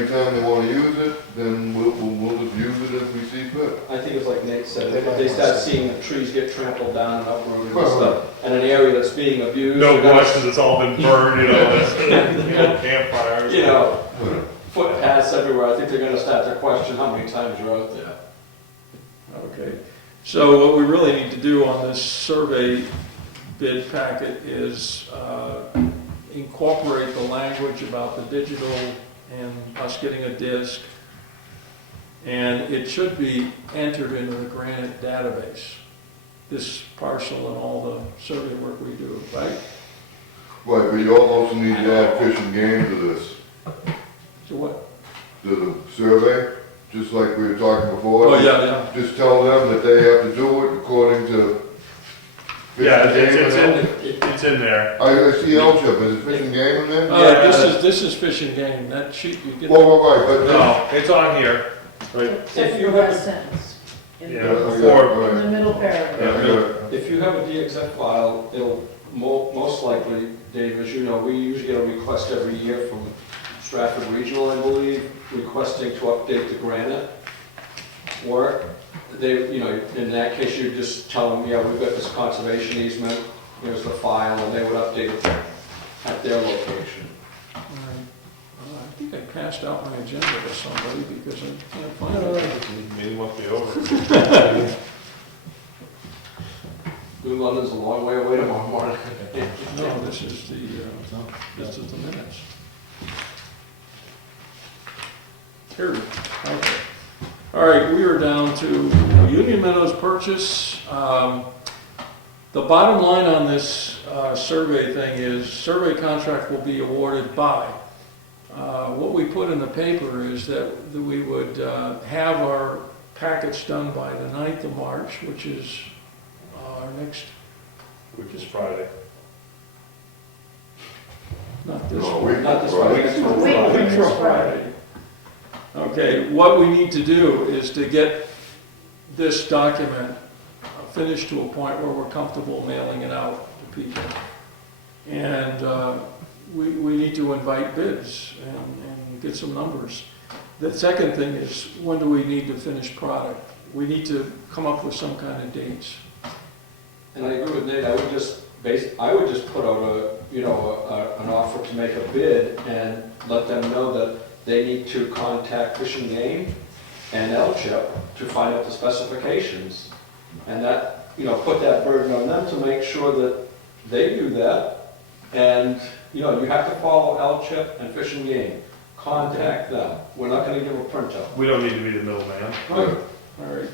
every time they wanna use it, then we'll just use it as we see fit. I think it's like Nate said, if they start seeing the trees get trampled down and uprooted and Well, stuff, and an area that's being abused. No they're gonna- bush, 'cause it's all been burned, you know, that's, campfires. You know, Right. footpaths everywhere, I think they're gonna start to question how many times you're out there. Okay, so what we really need to do on this survey bid packet is incorporate the language about the digital and us getting a disc. And it should be entered into the Granite database, this parcel and all the survey work we do, right? Right, but you also need to add fish and game to this, So what? to the survey, just like we were talking before. Oh, yeah. Just tell them that they have to do it according to fish Yeah, and game. it's in there. I see LCHIP, is it fish and game in there? This is fish and game, that sheet you get. Well, right, but. No, it's on here, right, If you Second have- last sentence, in Yeah. the, Before- in the middle paragraph. Yeah, If you have a DXF file, it'll most likely, Dave, as you know, we usually get a request every year from Stratford Regional, I believe, requesting to update the Granite work. They, you know, in that case, you just tell them, yeah, we've got this conservation easement, here's the file, and they would update it at their location. I think I passed out my agenda to somebody because I can't find it. meeting must be over. New London's a long way away tomorrow morning. No, this is the minutes. Here, okay. All right, we are down to Union Meadows purchase. The bottom line on this survey thing is survey contract will be awarded by. What we put in the paper is that we would have our packets done by the 9th of March, which is our next, Which is Friday. not this No, one. we- Not this right. Friday, next one. Wait, Week next from Friday. Friday. Okay, what we need to do is to get this document finished to a point where we're comfortable mailing it out to people. And we need to invite bids and get some numbers. The second thing is, when do we need to finish product? We need to come up with some kind of dates. And I agree with Nate, I would just put out an offer to make a bid and let them know that they need to contact Fish and Game and LCHIP to find out the specifications. And that, put that burden on them to make sure that they do that. And, you have to follow LCHIP and Fish and Game. Contact them. We're not gonna give a printout. We don't need to be the middleman. All right.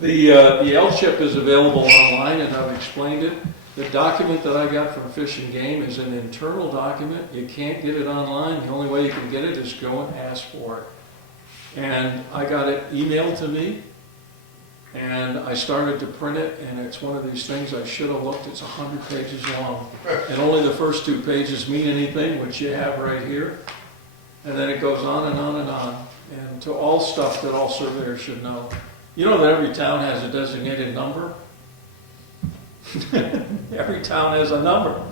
The LCHIP is available online, and I've explained it. The document that I got from Fish and Game is an internal document. You can't get it online. The only way you can get it is go and ask for it. And I got it emailed to me, and I started to print it, and it's one of these things I should have looked. It's 100 pages long. And only the first 2 pages mean anything, which you have right here. And then it goes on and on and on, and to all stuff that all surveyors should know. You know that every town has a designated number? Every town has a number.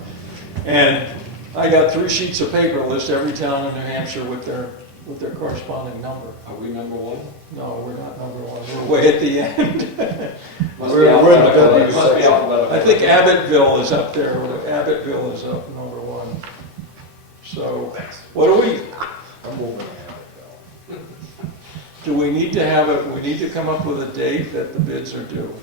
And I got 3 sheets of paper to list every town in New Hampshire with their corresponding number. Are we number one? No, we're not number 1, we're way at the end. Must We're be in the alphabetical. W It must be section. alphabetical. I think Abbottville is up there, Abbottville is up number 1. So, what do we, I'm moving do we need to have it, we need to come up with a date that the bids are due?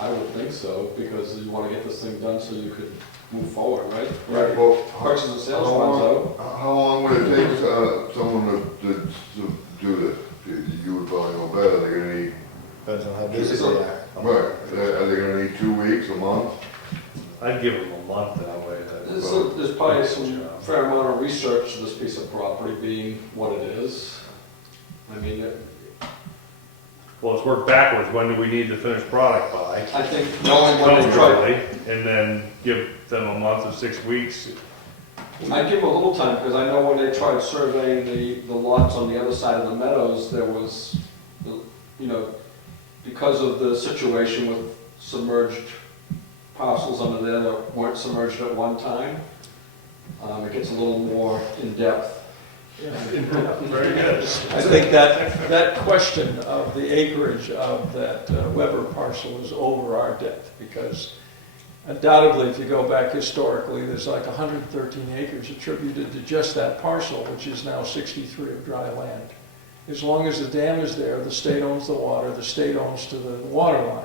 I would think so, because you want to get this thing done so you could move forward, right? Right, well, Purchase and sales runs out. how long would it take someone to do this? You would probably know better, they're gonna need, Depends on how busy they are. right, are they gonna need 2 weeks, a month? I'd give them a month that way. There's probably some fair amount of research to this piece of property being what it is. I mean, Well, let's work backwards. When do we need the finished product by? I think knowing when they try, Comfortably, and then give them a month or 6 weeks. I give them a little time, because I know when they tried surveying the lots on the other side of the meadows, there was, because of the situation with submerged parcels under there that weren't submerged at one time, it gets a little more in depth. Very good. I think that question of the acreage of that Weber parcel is over our depth, because undoubtedly, if you go back historically, there's like 113 acres attributed to just that parcel, which is now 63 of dry land. As long as the dam is there, the state owns the water, the state owns to the water line.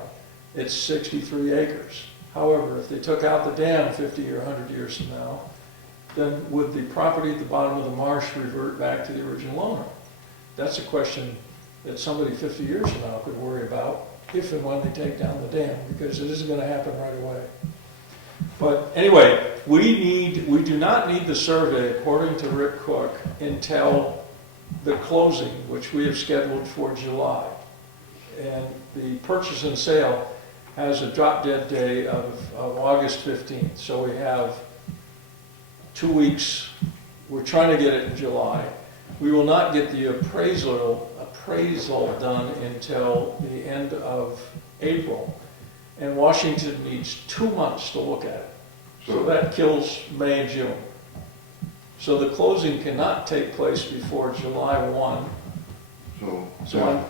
It's 63 acres. However, if they took out the dam 50 or 100 years from now, then would the property at the bottom of the marsh revert back to the original owner? That's a question that somebody 50 years from now could worry about if and when they take down the dam, because it isn't gonna happen right away. But anyway, we do not need the survey, according to Rick Cook, until the closing, which we have scheduled for July. And the purchase and sale has a drop dead day of August 15th. So we have 2 weeks. We're trying to get it in July. We will not get the appraisal done until the end of April. And Washington needs 2 months to look at it. So that kills May and June. So the closing cannot take place before July 1. So, I'm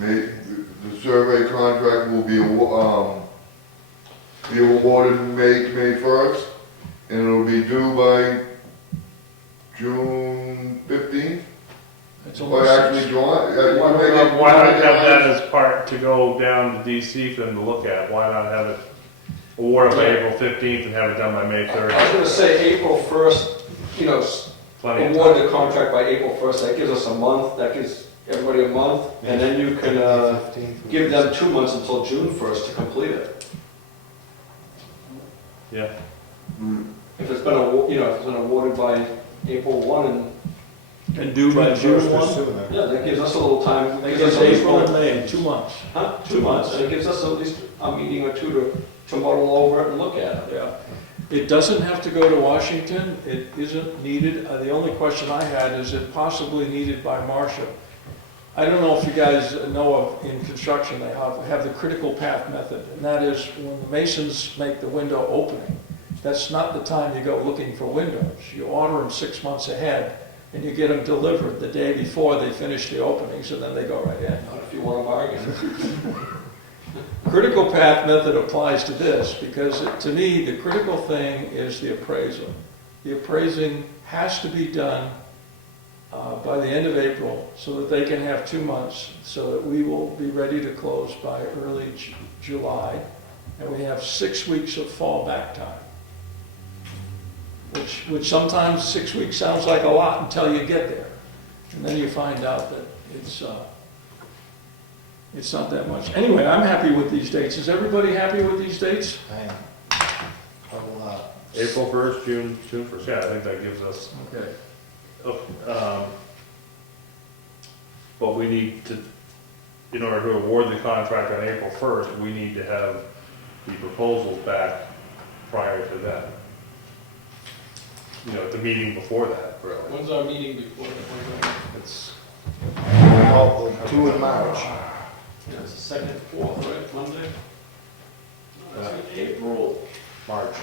the survey contract will be awarded May 1st, and it'll be due by June 15th? It's Or almost actually July? Why not have that as part to go down to DC for them to look at? Why not have it awarded by April 15th and have it done by May 3rd? I was gonna say April 1st, Plenty of award time. the contract by April 1st, that gives us a month, that gives everybody a month, and then you can give them 2 months until June 1st to complete it. Yeah. If it's been, if it's been awarded by April 1, And due by June 1? Sooner. yeah, that gives us a little time. That Gives gives us at least April and one- May, 2 months. Huh? 2 months, and it gives us at least a meeting or two to muddle over it and look at it. Yeah. It doesn't have to go to Washington. It isn't needed. The only question I had is it possibly needed by Marshall? I don't know if you guys know of, in construction, they have the critical path method, and that is when the masons make the window opening, that's not the time you go looking for windows. You order them 6 months ahead, and you get them delivered the day before they finish the openings, and then they go right in. Not if you want to bargain. Critical path method applies to this, because to me, the critical thing is the appraisal. The appraising has to be done by the end of April, so that they can have 2 months, so that we will be ready to close by early July, and we have 6 weeks of fallback time. Which sometimes 6 weeks sounds like a lot until you get there, and then you find out that it's not that much. Anyway, I'm happy with these dates. Is everybody happy with these dates? I am. I will, April 1st, June 1st. Yeah, I think that gives us. Okay. But we need to, in order to award the contract on April 1st, we need to have the proposals back prior to that. At the meeting before that, really. When's our meeting before that? It's, well, the 2 in March. Yeah, it's the second, fourth, right, Monday? April. March.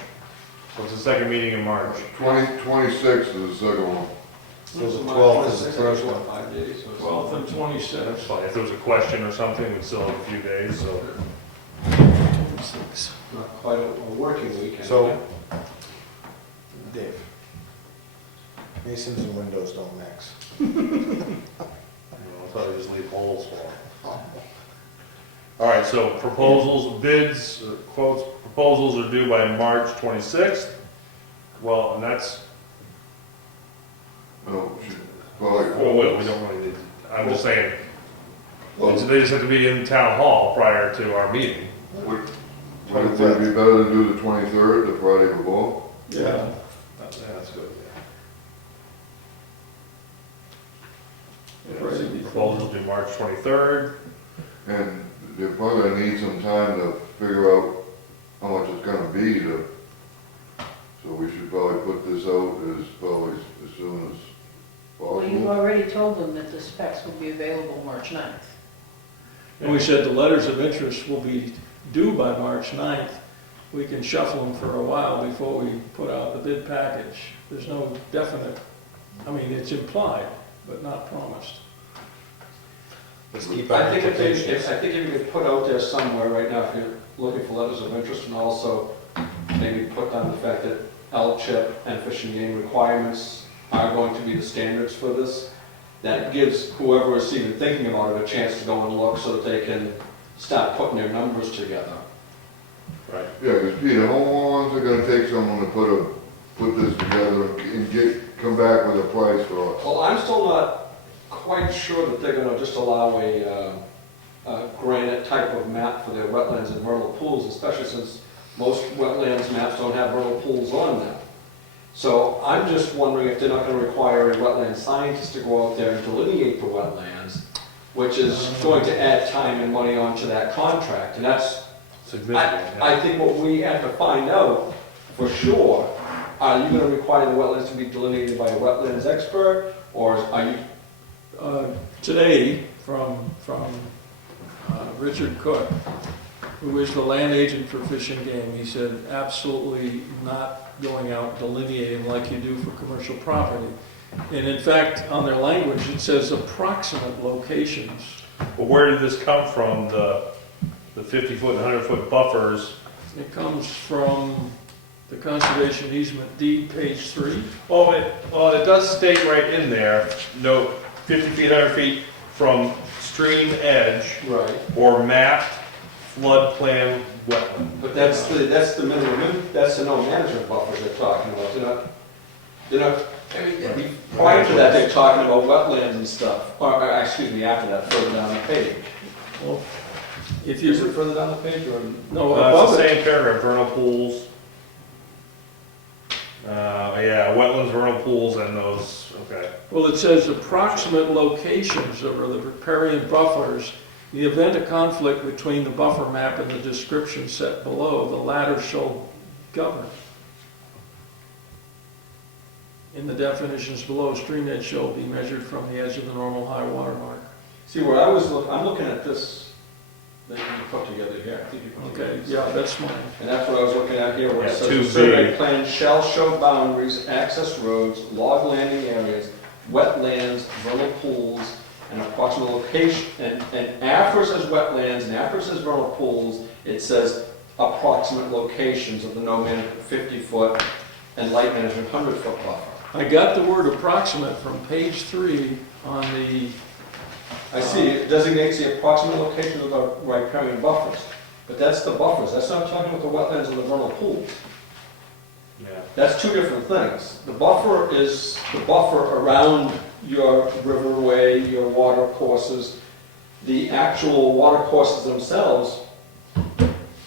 so it's the second meeting in March. 26th is the second one. So the 12th is the first one. 5 days. So it's- 12th and That's 26th. fine. If there was a question or something, we'd still have a few days, so. Not quite a working weekend. So- Dave. Masons and windows don't mix. I'll probably just leave holes for them. All right, so proposals, bids, quotes, proposals are due by March 26th. Well, and that's, No, we don't really need, I'm just saying, Well, they just have to be in town hall prior to our meeting. would it be better to do the 23rd, the Friday before? Yeah. That's good, Friday yeah. before. Proposals due March 23rd. And they're probably gonna need some time to figure out how much it's gonna be so we should probably put this out as soon as Well, you've possible. already told them that the specs will be available March 9th. And we said the letters of interest will be due by March 9th. We can shuffle them for a while before we put out the bid package. There's no definite I mean, it's implied, but not promised. Let's keep our I think implications. if you could put out there somewhere right now, if you're looking for letters of interest, and also maybe put down the fact that L-chip and Fish and Game requirements are going to be the standards for this, that gives whoever is even thinking about it a chance to go and look so that they can start putting their numbers together. Right. Yeah, because Peter, how long is it gonna take someone to put this together and come back with a price for us? Well, I'm still not quite sure that they're gonna just allow a granite type of map for their wetlands and vernal pools, especially since most wetlands maps don't have vernal pools on them. So I'm just wondering if they're not gonna require a wetland scientist to go out there and delineate the wetlands, which is going to add time and money onto that contract, and that's, Significant, yeah. I think what we have to find out for sure, are you gonna require the wetlands to be delineated by a wetlands expert, or are you? Today, from Richard Cook, who is the land agent for Fish and Game, he said absolutely not going out delineating like you do for commercial property. And in fact, on their language, it says approximate locations. But where did this come from, the 50-foot and 100-foot buffers? It comes from the conservation easement deed, page 3. Well, it does state right in there, note 50 feet, 100 feet from stream edge Right. or mapped floodplain wetland. But that's the minimum, that's the no management buffers they're talking about, they're not, I mean, prior to that, they're talking about wetlands and stuff, or, excuse me, after that, further down the page. Well, if Is it you, further down the page, or? no, It's above the it, same paragraph, vernal pools. Yeah, wetlands, vernal pools, and those, okay. well, it says approximate locations of the riparian buffers. In the event of conflict between the buffer map and the description set below, the latter shall govern. In the definitions below, stream edge shall be measured from the edge of the normal high water mark. See, where I was I'm looking at this, that you put together here, I think you put together. Okay, yeah, that's mine. And that's what I was looking at here, where it Yeah, says, too the survey big. plan shall show boundaries, access roads, log landing areas, wetlands, vernal pools, and approximate location, and after it says wetlands, and after it says vernal pools, it says approximate locations of the no management 50-foot and light management 100-foot buffer. I got the word approximate from page 3 on the, I see, it designates the approximate location of the riparian buffers, but that's the buffers, that's not talking about the wetlands and the vernal pools. Yeah. That's two different things. The buffer is the buffer around your riverway, your water courses. The actual water courses themselves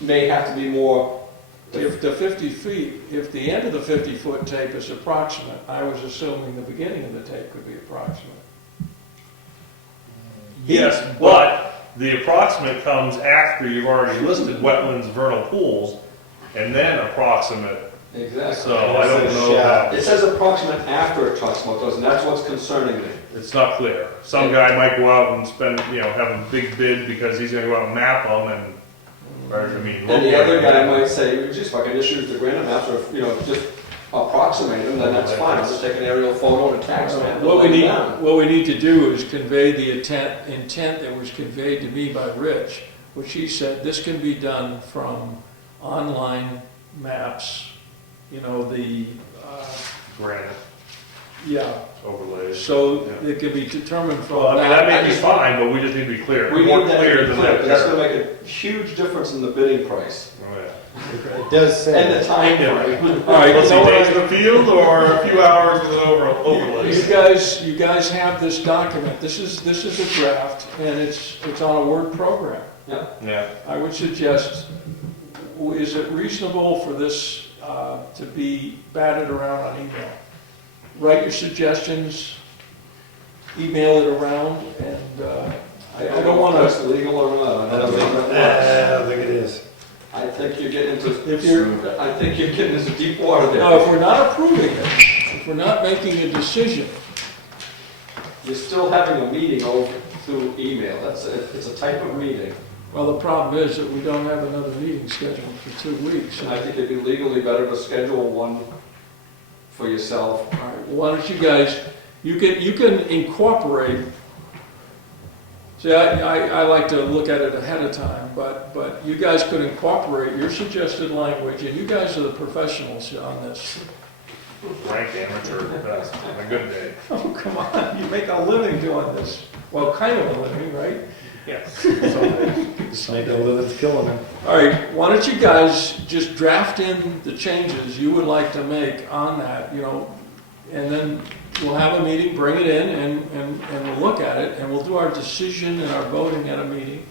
may have to be more, if the 50 feet, if the end of the 50-foot tape is approximate, I was assuming the beginning of the tape could be approximate. Yes, but the approximate comes after you've already listed wetlands, vernal pools, and then approximate. exactly. So I don't know how, It says approximate after it talks about those, and that's what's concerning me. it's not clear. Some guy might go out and spend, have a big bid because he's gonna go out and map them and, or, I mean. And the other locate guy them. might say, geez, if I can just use the granite maps, or, just approximate them, then that's fine. I'll just take an aerial photo and a tax map. and What we lay it need, down. what we need to do is convey the intent that was conveyed to me by Rich, which he said, this can be done from online maps, the, Granite yeah, overlays. so Yeah. it can be determined from Well, I mean, that that. may be fine, but we just need to be clear. We More need that clear to be than clear, that. because that's gonna make a huge difference in the bidding price Oh, yeah. It does say. and the time frame. All right, Was you he know days in what? the field or a few hours with an overlay? You guys have this document, this is a draft, and it's on a Word program. Yeah. I would suggest, is it reasonable for this to be batted around on email? Write your suggestions, email it around, and I don't want If to, it's legal or not. I don't think it is. I think you're getting If you're- into, I think you're getting into deep water there. no, if we're not approving it, if we're not making a decision, You're still having a meeting over through email. It's a type of meeting. well, the problem is that we don't have another meeting scheduled for 2 weeks. And I think it'd be legally better to schedule one for yourself. All right, why don't you guys, you can incorporate, see, I like to look at it ahead of time, but you guys could incorporate your suggested language, and you guys are the professionals on this. Rank amateur at best, on a good day. Oh, come on, you make a living doing this. Well, kind of a living, right? Yes. Just make a living killing them. All right, why don't you guys just draft in the changes you would like to make on that, and then we'll have a meeting, bring it in, and we'll look at it, and we'll do our decision and our voting at a meeting,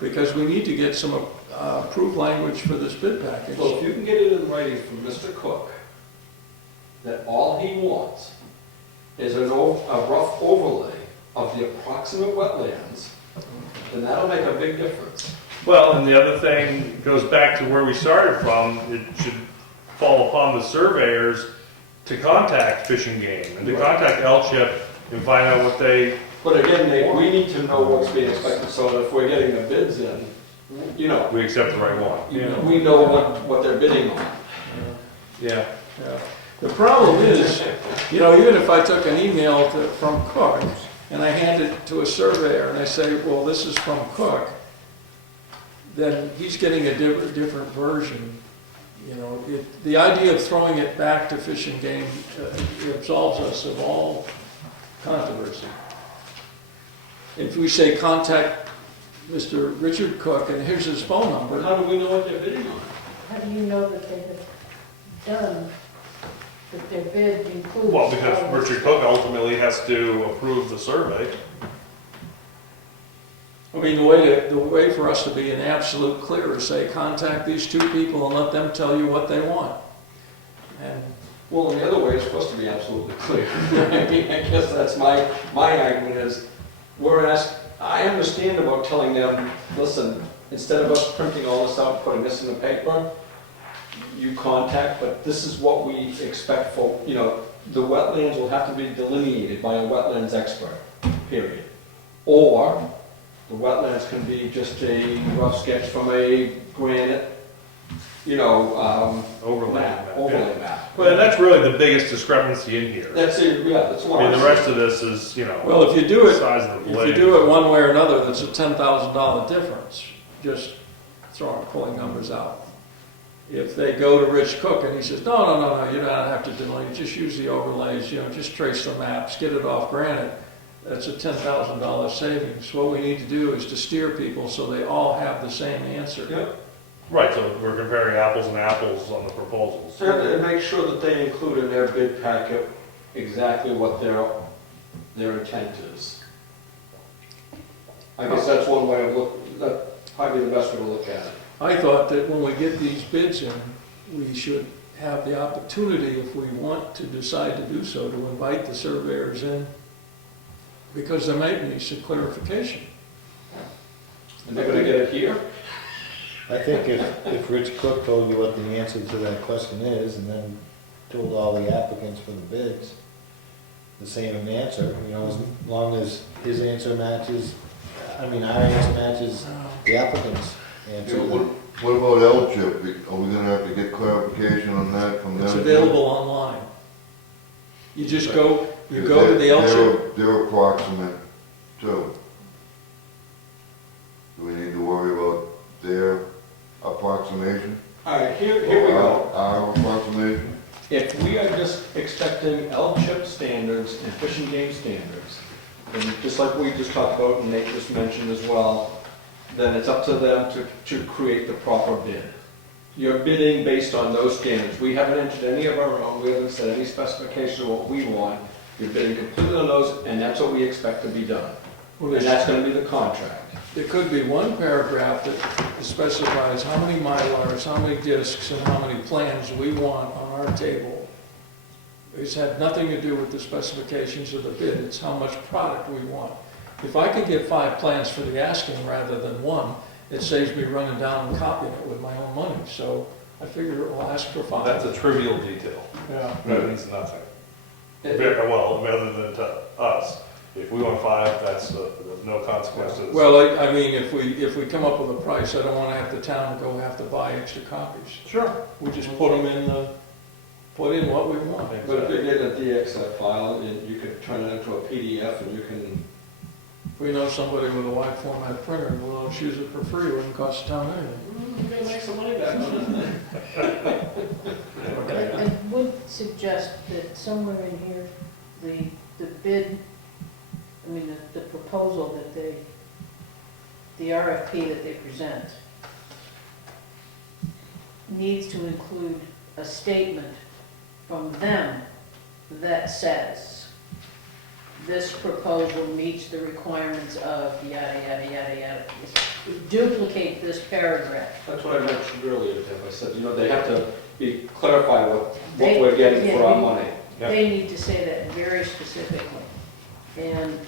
because we need to get some approved language for this bid package. So if you can get it in writing from Mr. Cook, that all he wants is a rough overlay of the approximate wetlands, then that'll make a big difference. Well, and the other thing goes back to where we started from. It should fall upon the surveyors to contact Fish and Game and to contact L-Chip and find out what they. But again, Nate, we need to know what's being expected, so that if we're getting the bids in, We accept the right one. we know what they're bidding on. Yeah. Yeah. The problem is, even if I took an email from Cook and I hand it to a surveyor and I say, well, this is from Cook, then he's getting a different version. The idea of throwing it back to Fish and Game absolves us of all controversy. If we say contact Mr. Richard Cook and here's his phone But number, how do we know what they're bidding on? How do you know that they have done, that their bid includes? Well, because all this Richard stuff? Cook ultimately has to approve the survey. I mean, the way for us to be in absolute clear is say, contact these two people and let them tell you what they want. And Well, in the other way, it's supposed to be absolutely clear. I mean, I guess that's my argument is, I understand about telling them, listen, instead of us printing all this out and putting this in the paper, you contact, but this is what we expect for, the wetlands will have to be delineated by a wetlands expert, period. Or the wetlands can be just a rough sketch from a granite, Overlay overlay map. Well, that's really the biggest discrepancy in here. That's it, yeah, that's I what mean, I'm the rest of this is, well, if you do it, size of the if blade. you do it one way or another, that's a $10,000 difference, just pulling numbers out. If they go to Rich Cook and he says, no, you don't have to delete, just use the overlays, just trace the maps, get it off granite, that's a $10,000 savings. What we need to do is to steer people so they all have the same answer. Yep. Right, so we're comparing apples and apples on the proposals. And make sure that they include in their bid packet exactly what their intent is. I guess that's one way of that's probably the best way to look at it. I thought that when we get these bids in, we should have the opportunity, if we want to decide to do so, to invite the surveyors in, because there might be some clarification. And they're gonna get it here? I think if Rich Cook told you what the answer to that question is, and then told all the applicants for the bids the same answer, as long as his answer matches, our answer matches the applicant's answer. What about L-Chip? Are we gonna have to get clarification on that from them? It's available online. You just go to the L-chip. They're approximate too. Do we need to worry about their approximation? All right, here we go. Our approximation? If we are just expecting L-chip standards and Fish and Game standards, and just like we just talked about and Nate just mentioned as well, then it's up to them to create the proper bid. You're bidding based on those standards. We haven't entered any of our own, we haven't set any specification of what we want. You're bidding completely on those, and that's what we expect to be done. And that's gonna be the contract. There could be one paragraph that specifies how many Mylars, how many discs, and how many plans we want on our table. It's had nothing to do with the specifications of the bid, it's how much product we want. If I could get 5 plans for the asking rather than 1, it saves me running down and copying it with my own money. So I figure we'll ask for 5. That's a trivial detail. Yeah. That means nothing. Well, rather than to us. If we want 5, that's no consequence to this. Well, if we come up with a price, I don't want to have the town have to buy extra copies. Sure. We just put them in the put in what we want. But if you get a DXF file, you could turn it into a PDF and you can, If we know somebody with a wide format printer, we'll use it for free, it wouldn't cost the town anything. you can make some money back on it. I would suggest that somewhere in here, the bid, I mean, the proposal that the RFP that they present needs to include a statement from them that says, this proposal meets the requirements of yada, yada, yada, yada. Duplicate this paragraph. That's what I mentioned earlier, Jeff. I said, they have to be clarify what They- we're getting for yeah, our money. They need to say that very specifically. And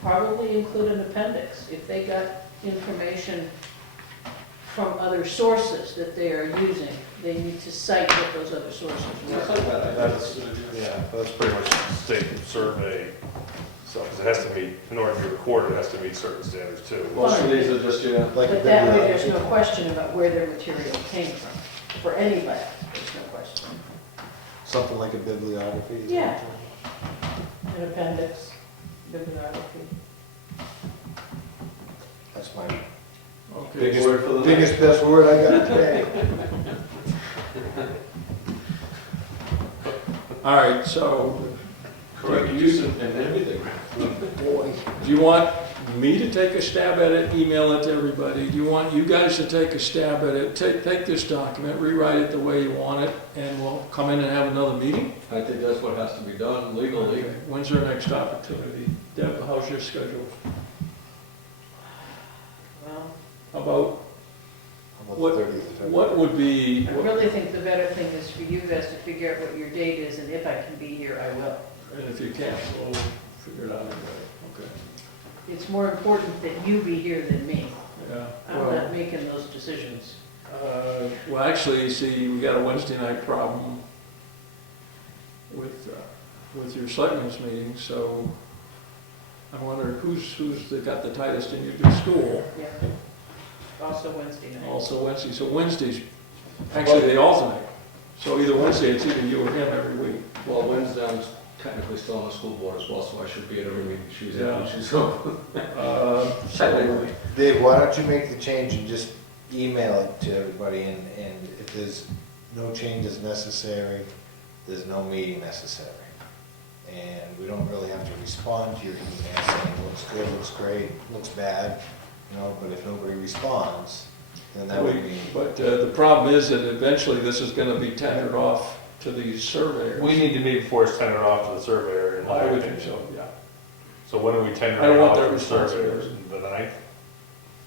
probably include an appendix. If they got information from other sources that they are using, they need to cite what those other sources That's were. not bad. That's, yeah, that's pretty much state survey, so, because it has to meet, in order to be recorded, it has to meet certain standards too. Most of these are just, Like a But that way, there's bibliography. no question about where their material came from. For anybody, there's no question. Something like a bibliography. is Yeah. what An appendix, bibliography. That's my Okay, Biggest word for the night. biggest, best word I got today. all right, so, Correct use and everything. Boy. do you want me to take a stab at it, email it to everybody? Do you want you guys to take a stab at it? Take this document, rewrite it the way you want it, and we'll come in and have another meeting? I think that's what has to be done legally. Okay. When's our next opportunity? Deb, how's your schedule? Well, How about, About the 30th of February. what would be, I really think the better thing is for you guys to figure out what your date is, and if I can be here, I will. and if you can't, we'll figure it out anyway, okay? It's more important that you be here than me. Yeah. I'm Well, not making those decisions. well, actually, see, we got a Wednesday night problem with your selectmen's meeting, so I wonder who's got the tightest in your school. Yeah. Also Wednesday night. Also Wednesday, so Wednesdays, actually they alternate. So either Wednesday, it's either you or him every week. Well, Wednesday, I'm technically still on the school board as well, so I should be at every meeting she's in, Yeah. she's on. So, Dave, why don't you make the change and just email it to everybody, and if there's no changes necessary, there's no meeting necessary. And we don't really have to respond to your email saying, looks good, looks great, looks bad, but if nobody responds, then that would be. But the problem is that eventually this is gonna be tendered off to these surveyors. We need to meet before it's tendered off to the surveyor. in my I would opinion. think so, yeah. So when are we tendering I don't it want off their to the surveyors? responsibility. The 9th?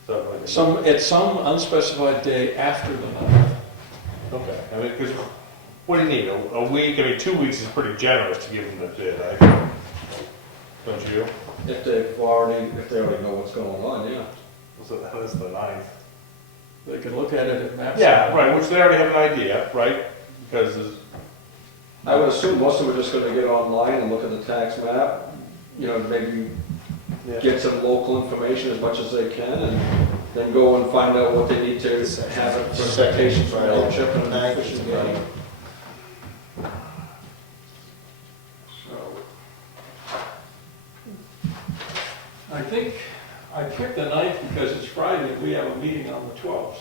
So, like- At some unspecified day after the ninth. Okay, I mean, because, what do you need, a week, I mean, 2 weeks is pretty generous to give them the bid, I think. Don't you? If they already know what's going on, yeah. So that's the 9th. They can look at it at maps. Yeah, right, which they already have an idea, right? Because there's- I would assume most of them are just gonna get online and look at the tax map, maybe get some local information as much as they can, and then go and find out what they need to have it for citations for Friday, L-chip and 9th is fishing Friday. game. I think I picked the 9th because it's Friday, and we have a meeting on the 12th.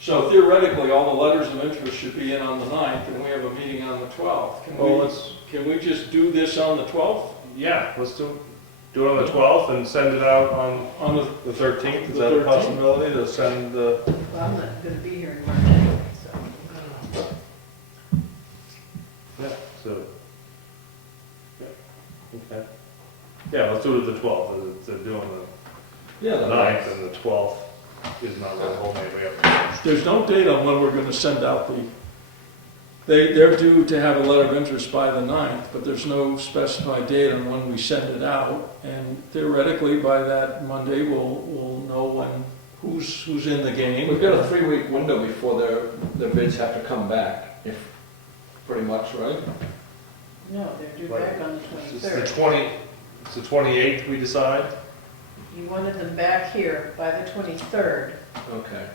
So theoretically, all the letters of interest should be in on the 9th, and we have a meeting on the 12th. Can we just do this on the 12th? yeah, let's do it on the 12th and send it out on the 13th, is The that a 13th. possibility, to send the? Well, I'm not gonna be here in March anyway, so. Yeah, so. Okay. Yeah, let's do it the 12th, instead of doing Yeah, the 9th, and the 12th is not really holding anybody up. There's no date on when we're gonna send out they're due to have a letter of interest by the 9th, but there's no specified date on when we send it out. And theoretically, by that Monday, we'll know who's in the game. We've got a 3-week window before their bids have to come back, pretty much, right? No, they're due back on the It's the 23rd. it's the 28th we decide? You wanted them back here by the 23rd. Okay.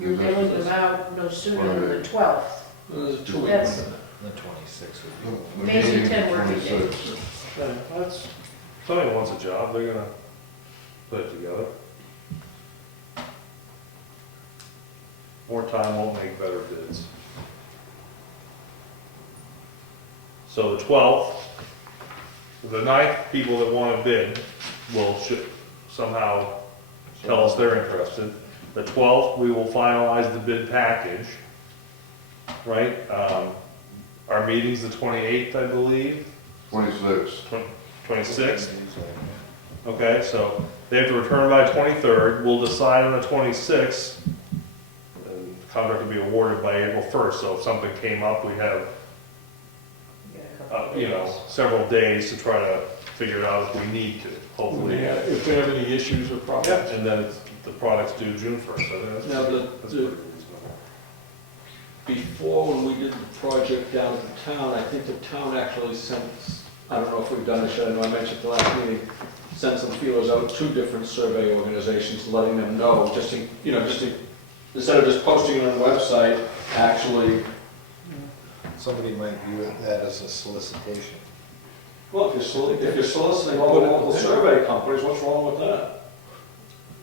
You're mailing them out no sooner than the 12th. There's a 2-week That's- window. The 26th would be. The Maybe meeting's 10 working 26th. days. Yeah, that's, somebody wants a job, they're gonna put it together. More time won't make better bids. So the 12th, the 9th, people that want to bid will somehow tell us they're interested. The 12th, we will finalize the bid package, right? Our meeting's the 28th, I believe, 26th. 26th. Okay, so they have to return by 23rd. We'll decide on the 26th. And the contract will be awarded by April 1st. So if something came up, we have, several days to try to figure it out if we need to, hopefully. Yeah, if we have any issues or Yeah, problems. and then the product's due June 1st. So that's, Now, that's pretty reasonable. Before, when we did the project down at the town, I think the town actually sent, I don't know if we've done this yet, I know I mentioned at the last meeting, sent some feelers out to different survey organizations, letting them know, instead of just posting it on the website, actually, Somebody might view that as a solicitation. well, if you're soliciting all the local survey companies, what's wrong with that?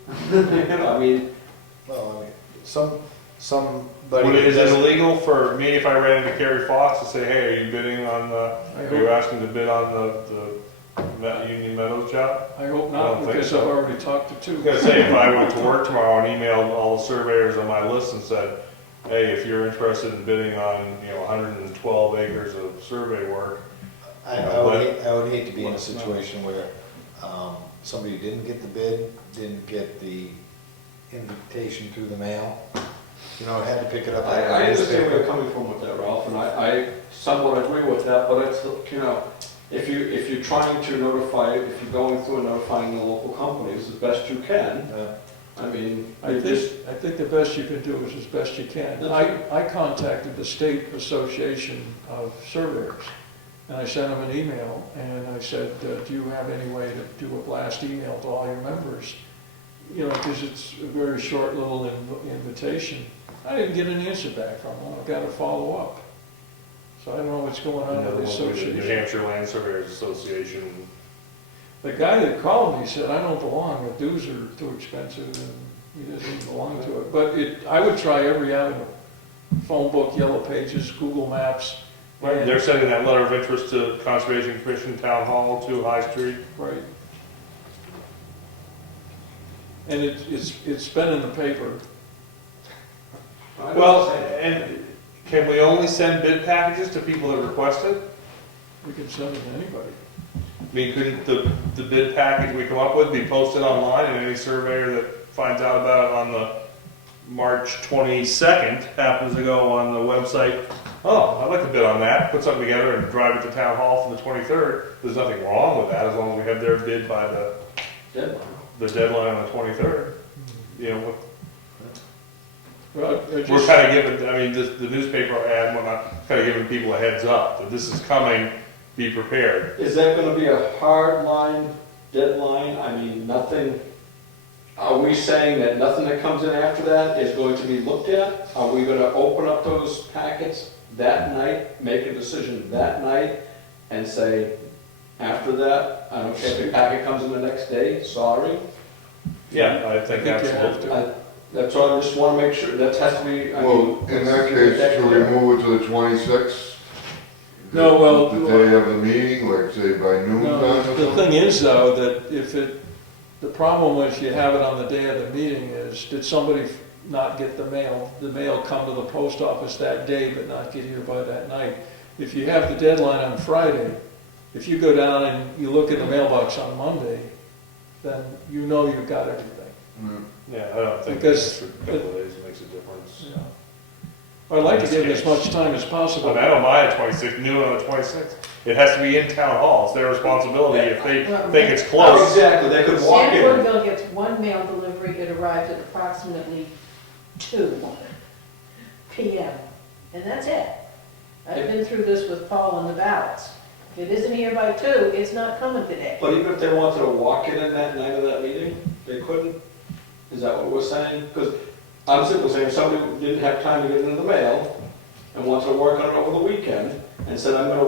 I mean, Well, I mean, somebody. Would it, is it doesn't- illegal for me if I ran into Kerry Fox to say, hey, are you bidding on the, are you asking to bid on the Union Meadows job? I hope I not, don't think because so. I've already talked to I was two. gonna say, if I went to work tomorrow and emailed all the surveyors on my list and said, hey, if you're interested in bidding on, 112 acres of survey work, I would hate to be in a situation where somebody didn't get the bid, didn't get the invitation through the mail, had to pick it up. I understand where you're coming from with that, Ralph, and I somewhat agree with that, but it's, if you're trying to notify, if you're going through and notifying the local companies as best you can, I mean, I think the best you can do is as best you can. I contacted the State Association of Surveyors, and I sent them an email, and I said, do you have any way to do a blast email to all your members? Because it's a very short little invitation. I didn't get an answer back from them. I've got to follow up. So I don't know what's going on with the New association. Hampshire Land Surveyors Association. The guy that called me said, I don't belong, the dues are too expensive, and he doesn't even belong to it. But I would try every avenue, phone book, Yellow Pages, Google Maps. and- They're sending that letter of interest to Conservation Commission, Town Hall, to High Street. Right. And it's been in the paper. Well, and can we only send bid packages to people that request it? We can send it to anybody. I mean, couldn't the bid package we come up with be posted online, and any surveyor that finds out about it on the March 22nd happens to go on the website, oh, I'd like to bid on that, put something together and drive it to Town Hall for the 23rd. There's nothing wrong with that, as long as we have their bid by the deadline on the 23rd. Well, I We're just- kind of giving, I mean, the newspaper ad, we're not kind of giving people a heads up that this is coming, be prepared. is that gonna be a hard line, deadline? I mean, nothing, are we saying that nothing that comes in after that is going to be looked at? Are we gonna open up those packets that night, make a decision that night, and say, after that, I don't care if the packet comes in the next day, sorry? Yeah, I think I think you have absolutely. That's why I just wanna make sure, that has to be, I Well, mean. in that case, should we move it to the 26th? No, well- The day of the meeting, like say by noon No, time or the something? thing is though, that the problem with you have it on the day of the meeting is, did somebody not get the mail? The mail come to the post office that day but not get here by that night. If you have the deadline on Friday, if you go down and you look at the mailbox on Monday, then you know you've got everything. Mm. Yeah, I don't think Because- a couple of days makes a difference. Yeah. I'd like to give them as much time as I possible. mean, I don't mind a 26th, noon on the 26th. It has to be in Town Hall, it's their responsibility. If they think it's Oh, close, exactly, they could walk in. Sanfordville gets one mail delivery, it arrives at approximately 2 PM, and that's it. I've been through this with Paul on the ballots. If it isn't here by 2, it's not coming today. But even if they wanted to walk in that night of that meeting, they couldn't? Is that what we're saying? Because I'm simply saying, if somebody didn't have time to get it in the mail, and wants to work on it over the weekend, and said, I'm gonna